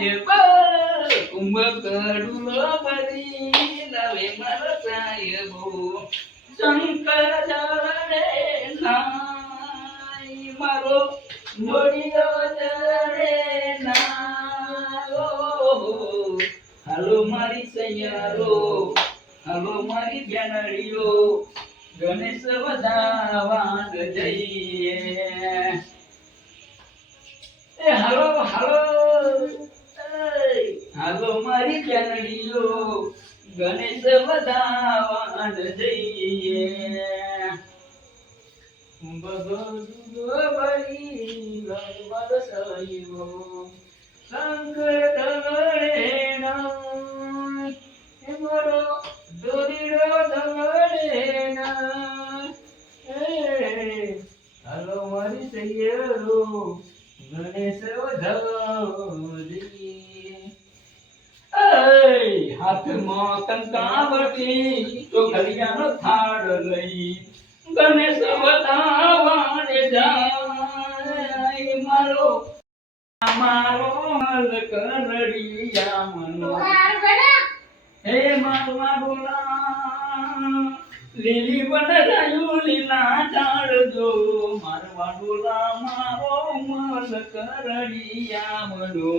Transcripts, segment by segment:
સાહેબ કુંભગડુલો ભરી લાવે મારો સાહેબ શંકર જડે નાય મારો મોડિયો જડે નાયો હાલો મારી સૈયારો, હાલો મારી બેનડીઓ, ગણેશ વધાવાન જઈએ. હાલો હાલો. હાલો મારી બેનડીઓ ગણેશ વધાવાન જઈએ. શંકર ધગડેના હે મારો દોરીડો ધગડેના એ હાલો મારી સૈયરો ગણેશ ધગડી હાથમાં કંકાવટી તો કલિયાનો થાળ લઈ ગણેશ વધાવાને જાય. મારો મારો મલ કરડિયા મનો. હે મારવા ડોલા લીલી બનાયું લીલા ઝાડજો મારવા ડોલા મારો મન કરડિયા મનો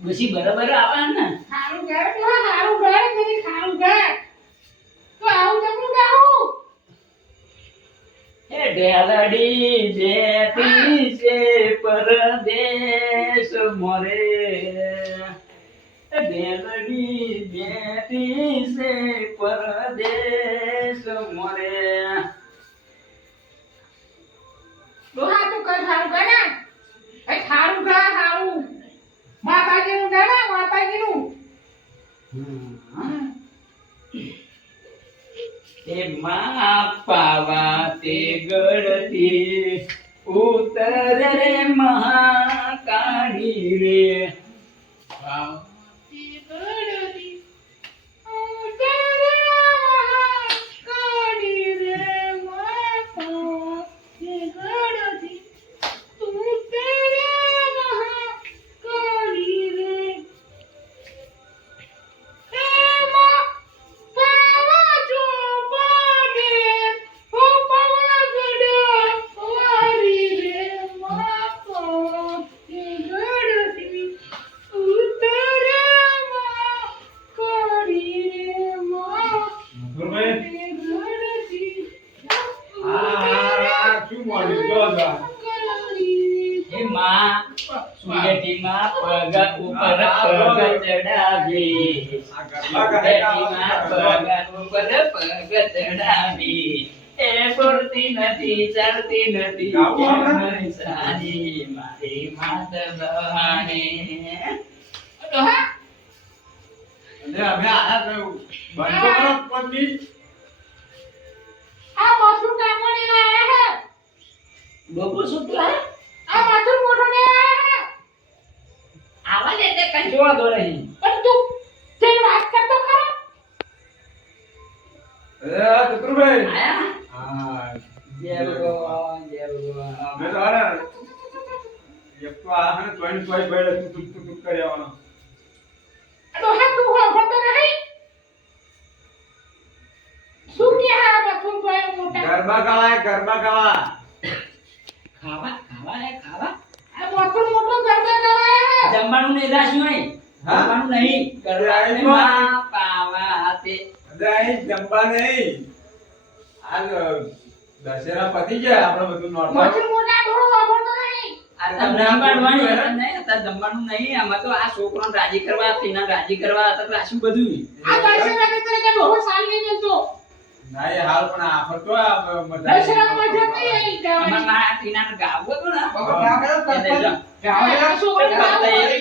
પછી બરાબર આવા ને હારું કરે તો હારું કરે તને હારું કરે તો આવું તમને ગાવું એ ડેલડી બેઠી છે પરદેશ મોરે. ડેલડી બેટી છે પરદેશ મોરે ડોહા તું કઈ હારું કરે એ હારું માતાજી નું માતાજીનું માતાજી નું તે માં પાવા તે ગળતી ઉતર રે મહાકાળી પગ ચડાવી પર ચડાવી એ પૂરતી નથી ચડતી નથી આપણે? મારી માત બહાને આ મશરૂમ કાપવાની લાયા હે બપોર સુતલા આ માથું મોઢું ને હે આવા ને તે કઈ. જોવા દો નહીં પણ તું તે વાત કરતો ખરો? આયા? જય ભગવાન જય ભગવાન. ડોહા તું હોભળતો નહીં. શું કે હા મોટા. ગરબા ગાવા ગરબા ગાવા. ખાવા ખાવા ખાવા. આ મશરૂમ મોટો ગરબા જમવાનું નહીં રાખ્યું નહીં જમવાનું નહીં. કરવાનું માં પાવા હાથે. અરે જમવા નહીં. આ દશેરા પતી ગયા આપણે બધું નોર્મલ. મશરૂમ મોટા થોડો વાપરતો નહીં. આ તમને જમવાનું નહીં અત્યારે જમવાનું નહીં. આમાં તો આ છોકરાને રાજી કરવા તેના રાજી કરવા રાખ્યું બધું આ દશેરા ને તને કે સાલ નહીં મિલતો ના એ હાલ પણ મજા નહીં ના ગાવું ને.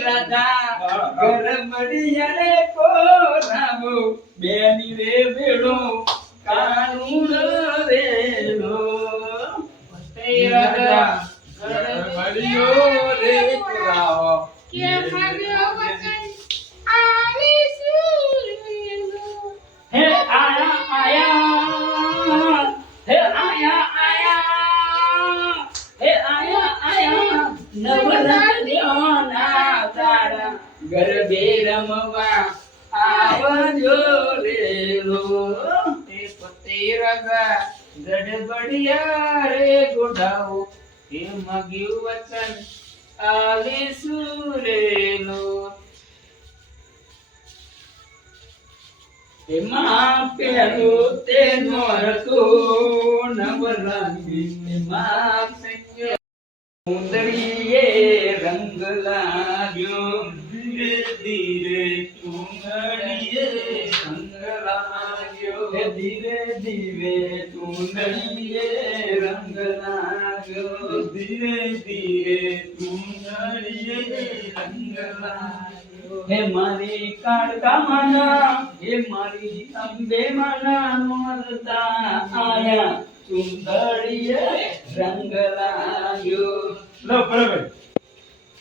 રાધા ગરમડિયા બેની રે બેડો રાધા ગરબડિયો રે કરાવો. કે ગરબે રમવા આવજો રેલો એ પતે રગા ગડબડિયા રે ગોડાઓ એ મગ્યું વચન આલે સુરેલો એમાં તે નોરતું નવરંગી માં સુંદરીએ રંગ લાગ્યો ધીરે ધીરે ચુંદડીએ રંગ લાગ્યો ધીરે ધીરે ચુંદડીએ રંગ લાગ્યો ધીરે ધીરે ચુંદડીએ રંગ લાગ્યો હે મારી કાળકા માના હે મારી અંબે માના મોરતા આયા સુંદરીએ રંગ લાગ્યો લો બરાબર.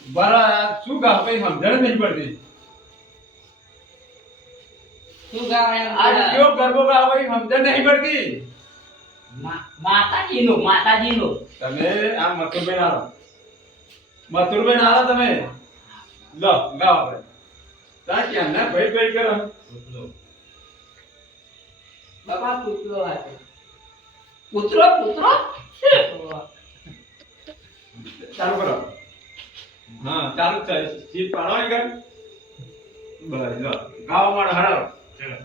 બરા શું ગાવ? કઈ સમજણ નહીં પડતી. શું ગાવે આ? કયો ગરબો ગાવ કઈ સમજણ નહીં પડતી. માતાજીનો માતાજીનો. તમે આ મથુરબેન આવો મથુરબેન આવો તમે? લો ગાવ ભાઈ તા ક્યાં? ના ભાઈ ભાઈ કરો. બાપા પૂતળો હતો. પુત્રો પુત્રો ચાલુ કરો હા ચાલુ છે સીટ પાડો આગળ બસ લો ગાવમાં હરાવો ચલો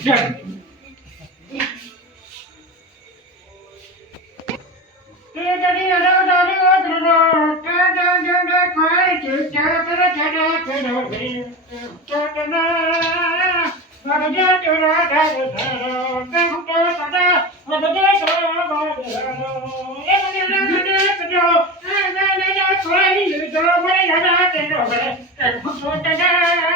Yeah. દો, તોડે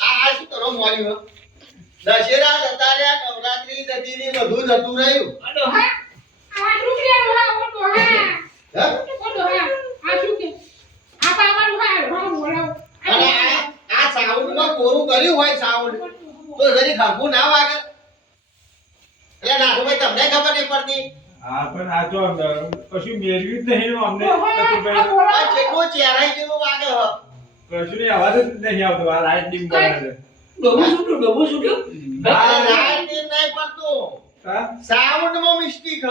આ શું કરો દશેરા જતા રહ્યા નવરાત્રી જતી રહી બધું જતું રહ્યું. આ કર્યું હોય સાઉન્ડ તો જરી ખરખું ના વાગે. એટલે નાથુભાઈ તમને ખબર નહીં પડતી. હા પણ આ તો કશું મેળવ્યું જ નહીં અમને. ચહેરાઈ જેવું વાગે હો? કશું નહીં અવાજ જ નહીં આવતો. આ લાઈટ ડીમ કરે છે. ડોબું છૂટ્યું ડોબું છૂટ્યું? આ લાઈટ ડીમ નહીં પડતું. હા? સાઉન્ડમાં મિસ્ટેક હ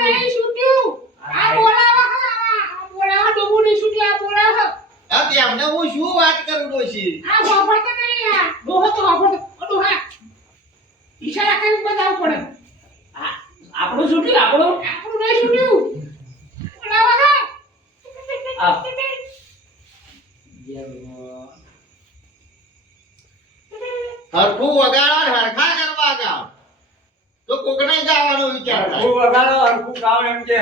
નહીં છૂટ્યું આ બોલાવ હા આ બોલાવ ડોબુ નહીં છૂટ્યું આ બોલાવ હા તેમને હું શું વાત કરું ડોશી આ વાપરતો નહીં આ ડોહો તો વાપરતો ઓ ડોહા ઈશારા કરીને બતાવવું પડે આ- આપણું છૂટ્યું આપણું આપણું નહીં છૂટ્યું બોલાવ હા આ. હરખું વગાડો ને હરખા કરવા ગાવ તો કોકને ગાવાનો વિચાર થાય હરખું હરખું એમ કે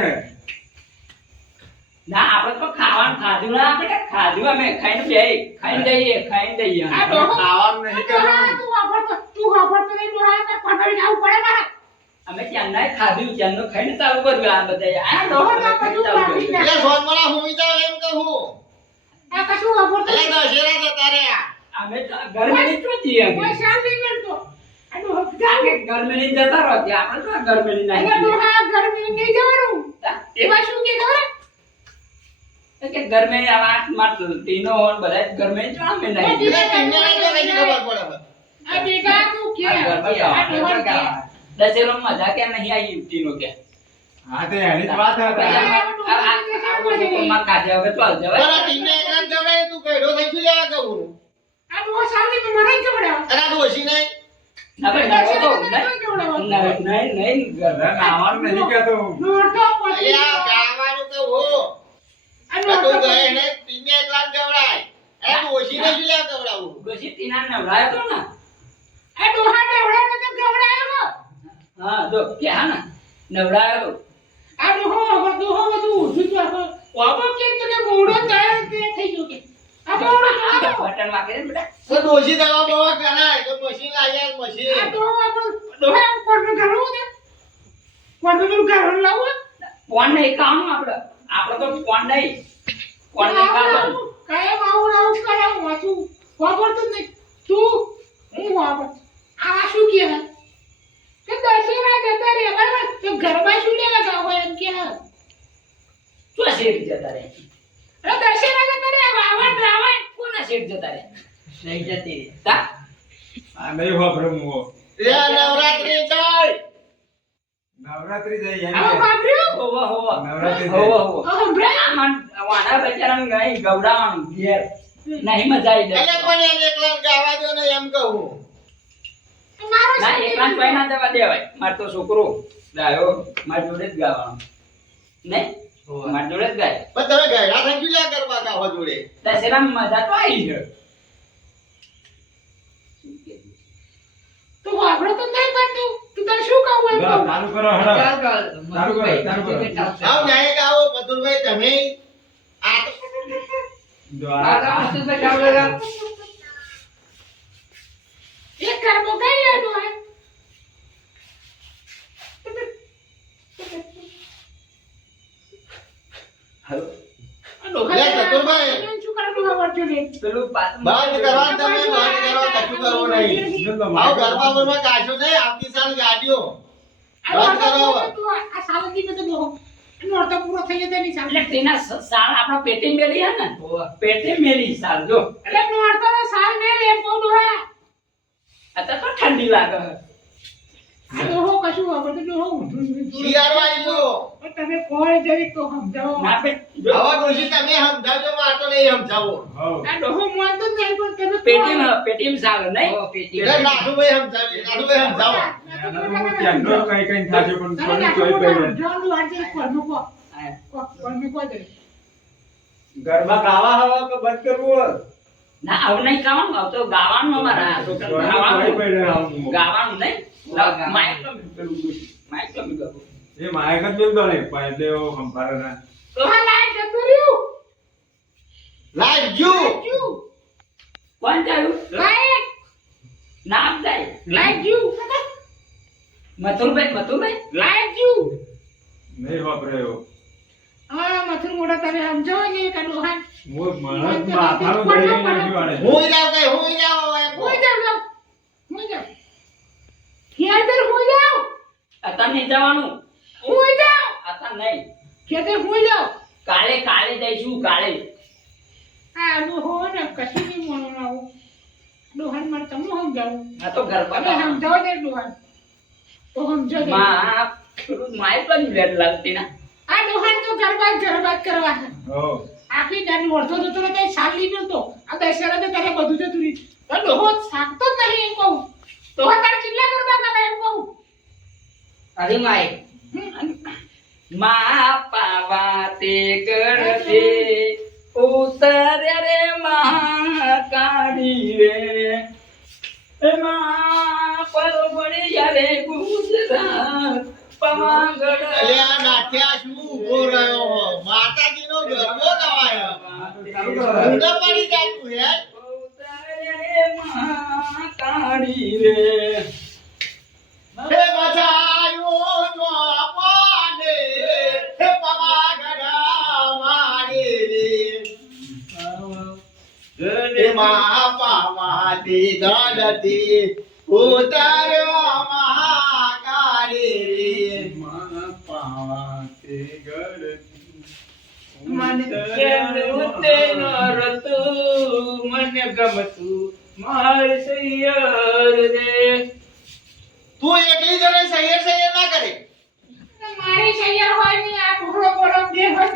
ના આપણે તો ખાવાનું ખાધું ના આપણે ખાધું અમે. ખાઈને બેહી ખાઈને જઈએ ખાઈને જઈએ. ખાવાનું નહીં કરવાનું તું વાપરતો તું વાપરતો નહીં તો પકડી જવું પડે મારા. અમે ત્યાંના ખાધું ત્યાંનું ખાઈને ચાલુ કર્યું આ બધા આ ડોહો તો આ બધું ખાધી ના. એટલે સોનમણા હુઈ જાવ એમ કહું. આ કશું વાપરતો એટલે નહીં. દશેરા જતા તારે અમે ગરમી ની તો છીએ કોઈ શામ નહીં મળતો. આ ડોહો. ગરમીની જ જતા રહો આપણે તો એટલે નાખી ગરમી નહીં જવાનું એમાં શું કે ખબર કે મે આ વાત માર ટીનો ઓન બધા ઘર મે જો અમે નહીં એટલે ખબર પડે આ ભેગા તું કે? આ ગરબા કે. દશેરો મજા કે નહીં આવી ટીનો કે? હા તે એની જ વાત હતા. આ- લોકોમાં કાઢ્યા વગર ચાલ જવાય? પણ આ ટીમને એકલા તું કઈડો થઈ શું લેવા કહું? આ સામે તો મને નહીં? ના ભાઈ, નવો નહીં. ખવડાવવાનું. નહીં, નહીં, નહીં, અરે નાવાનું નહીં કહેતો. દોઢ તો અરે હો આ તો તું નોરતો ગયે ને તીને એકલા ને ગવડાય એ તું ઓછીને શું લે ગવડાવું ડોશી ટીના નવરાયો તો ને. આ ડોહા દેવડાને તો ગવડાયો હા. જો ક્યાં ને નવરાયો તો. આ ડોહો બધું ઊઠું જ વાપર વાપર કે તને મોડો તૈયાર તે થઈ ગયો કે. આ મોડો આ બટન વાગે ને બેટા. તો ડોશી દવા બવા કરાય તો મશીન લાગ્યા મશીન. ડોહો વાપર ડોહા કોણ ને નહીં કામ આપણે. આપણે તો ફોન નહીં. ફોન નહીં કામ કાયમ આવું આવું કરાવું? વાતું વાપરતું જ નહીં. તું? હું વાપર? આ શું કે કે દશેરા જતા રે બરાબર તો ગરબા શું લેવા ગાવ એમ કે શું શેઠ જતા રે અરે દશેરા જતા રે વાવણ રાવણ કોના શેઠ જતા રહે? નહીં જતી તા? આ નહીં વાપરે મુઓ રે નવરાત્રી ચાલ. નવરાત્રી જઈ એમ આવો હોવા હોવા. નવરાત્રી હોવા. હોવા ઓહો મન વાના બચારાને ગઈ ગવડાવવાનું ઘેર. નહીં મજા આવી એટલે જાય એકલા ગાવા દો ને એમ કહું. ના એકલા જ ના જવા દેવાય. માર તો છોકરો. ગાયો માર જોડે જ ગાવાનું. નહીં માર જોડે જ ગાય. પણ તમે ગયડા થઈ ગયા કરવા ગાવા જોડે? દશેરામાં મજા તો આવી છે. તો આપણે તો નહીં બનતું તું તને શું કહું એમ કહું? ચાલુ કરો હડો. ચાલુ કરો ચાલુ કરો આવ ન્યાય ગાવો મધુરભાઈ તમે. આ તો જો આ એક કરમો કઈ લેતો હે. હાલો. આ ડોહા ચતુરભાઈ. શું કરવાનું લે પેલું બંધ કરવા તમે? બંધ કરો કશું કરવું નહીં. આવ ગરબા બરબા નહીં આવતી સાલ ગાડીઓ. બંધ કરો. આ સાલ કી તો દો નોરતો પૂરો થઈ જતો ની સાલ એટલે તેના સ- આપણા પેટે મેલી હે ને? પેટે મેલી સાળ જો. એટલે નોરતો સાલ ને એમ કહું ડોહા અત્યારે તો ઠંડી લાગે. આ ડોહો કશું તો ડોહો ઊંધું ઊંધું. શિયાળમાં આવી ગયો પણ તમે કોણ જરી તો સમજાવો ના બે જો હવે ડોશી તમે સમજાવજો માર તો નહીં સમજાવો આ ડોહો માનતો જ નહીં પણ તમે પેટીમાં પેટીમાં સાળ નહીં એટલે નાથુભાઈ સમજાવે નાથુભાઈ સમજાવો આનાનું હું ત્યાંનો કઈ કઈ થાશે પણ કોની ચોઈ પડ્યો. હા. ગરબા ગાવા હવા કે બંધ કરવું હોય? ના આવું નહીં ગાવાનું આવું તો ગાવાનું અમારા ગાવાનું. ગાવાનું નહીં. માઇક તો. માઇક તો ગાવું. એ માયક જ મિલતો નહીં પણ એટલે સંભાળે ના. લાઈટ જુ કોણ ચાલ્યું નામ જાય. મથુરભાઈ મથુરભાઈ? નહીં વાપરે એવો હું માણસ માથાનું દળી નાખ્યું આને. હું જાવ કે હું જાવ એમ કહો. અત્યારે નહીં જવાનું. અત્યારે નહીં. ખેતર હું જાઉં? કાલે કાલે જઈશું કાલે. આ ડોહો ને કશું નહીં ડોહાન મારે તમને સમજાવું. આ તો ગરબા તમે સમજાવો દે ડોહાન. તો સમજો દે માં પેલું માઇક પણ લેટ લાગતી ના. તો ગરબા ગરબા કરવા છે. આખી જાન વર્ષો જતો રહે કઈ સાલ નહીં મળતો. આ દશેરા તો તારે બધું જતું રહ્યું તો ડોહો થાકતો જ નહીં એમ કહું. તો તારે કેટલા ગરબા કરવા એમ કહું? અરે માય. મા પાવા તે ગળતે ઉતરે રે મહાકાળી રે. એ માં પરવળી રે ગુજરાત. પવાગઢ એટલે આ નાઠિયા શું ઊભો રહ્યો હો? માતાજીનો ગરબો ગવાયો ચાલુ કરો. ઊંધો પડી જાતું હે ઉતરે રે મહાકાળી રે હે બધાયો જો પાને હે પવાગઢા મારે રે હે મા પાવાતી ગણતી ઉતાર્યો મહાકાળી રે પાવાતે ગળતી. મને કેમનું તે નરતું, મને ગમતું માર સૈયર રે તું એકલી જણે સૈયર સૈયર ના કરે મારી સૈયર હોય ને આ ભૂરો બોલો બે હોય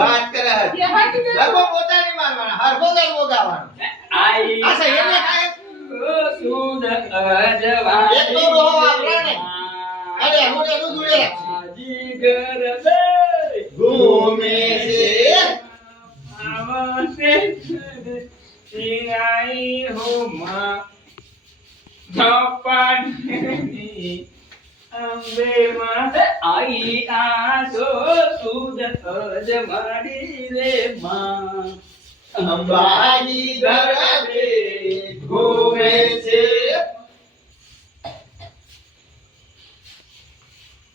વાત કરે હે. બે હોય ને ગરબો પોતાની મારવાના હરખો ગરબો ગાવાનો આઈ આ સૈયર ને કાંઈ સુદ અજવાળી એક તો રોહો વાપરે ને. અરે હું એનું જોડે રાખશું. જીગર બે ઘૂમે છે. આવશે हो હો માં ધપાની અંબે માં આઈ આસો સુદ અજમાડી રે માં. અંબાજી ગરબે ઘૂમે છે.